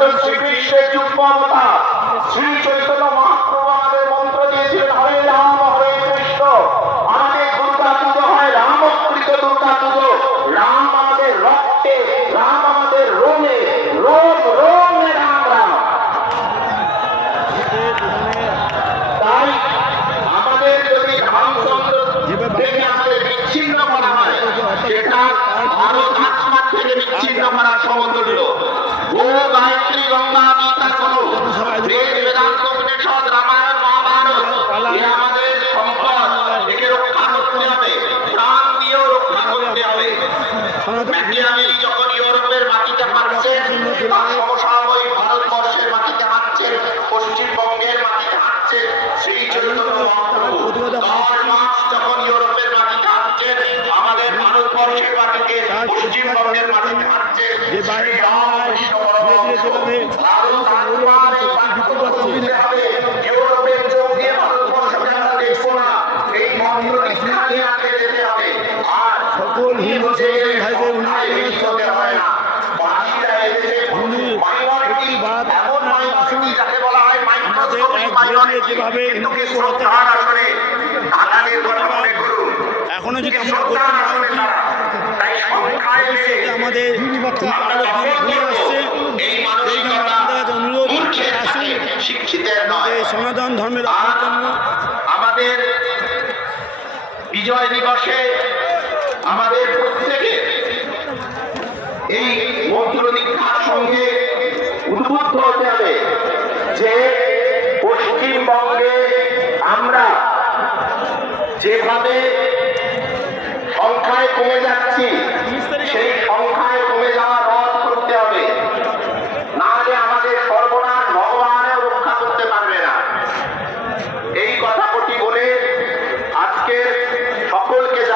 জগৎ শ্রীকৃষ্ণের যুগ্ম অবতার শ্রী চৈতন্য মহাপ্রভু আমাদের মন্ত্র দিয়েছিলেন, হরে রাম হরে কৃষ্ণ। আমাদের দুর্গা পুজো হয় রামকৃত দুর্গা পুজো। রাম আমাদের রক্তে, রাম আমাদের রোমে, রোম রোমে রাম রাম। তাই আমাদের যদি রামচন্দ্র থেকে আমাদের বিচ্ছিন্ন করা হয়, সেটা ভারত আত্মার থেকে বিচ্ছিন্ন করার সমতুল্য। ও গায়ত্রী গঙ্গা গীতা করো, বেদ বেদান্ত উপনিষদ রামায়ণ মহাভারত, এ আমাদের সম্পদ, একে রক্ষা করতে হবে, প্রাণ দিয়েও রক্ষা করতে হবে। ম্যাকিয়াভেলি যখন ইউরোপের মাটিতে হাঁটছেন, তার সমসাময়িক ভারতবর্ষের মাটিতে হাঁটছেন, পশ্চিমবঙ্গের মাটিতে হাঁটছেন শ্রী চৈতন্য মহাপ্রভু। কার্ল মার্কস যখন ইউরোপের মাটিতে হাঁটছেন, আমাদের ভারতবর্ষের মাটিতে, পশ্চিমবঙ্গের মাটিতে হাঁটছেন শ্রী রামকৃষ্ণ পরমহংস। ভারত আত্মার এই বাক্য বুঝতে হবে। ইউরোপের চোখ দিয়ে ভারতবর্ষকে আমরা দেখবো না, এই মন্ত্র দীক্ষাকে আঁকে যেতে হবে। আর সকল হিন্দু সনাতন ভাইদের হতে হয় না। বাকিরা এদেশে মাইনরিটি, এমন মাইনরিটি যাকে বলা হয় মাইক্রোস্কোপিক মাইনরিটি, কিন্তু কি শ্রদ্ধার আসনে বাঙালির কথা মনে করুন, এখনো যদি আমরা করতে না পারি, তাই সংখ্যায় বেশি আমাদের আমরা তখন করবো এই মানসিকতা অনুরোধ মূর্খের আসুন, থাকে, শিক্ষিতের নয়। সনাতন ধর্মের রক্ষার জন্য আমাদের বিজয় দিবসে আমাদের প্রত্যেকে এই মন্ত্র দীক্ষার সঙ্গে উদ্বুদ্ধ হতে হবে যে পশ্চিমবঙ্গে আমরা যেভাবে সংখ্যায় কমে যাচ্ছি,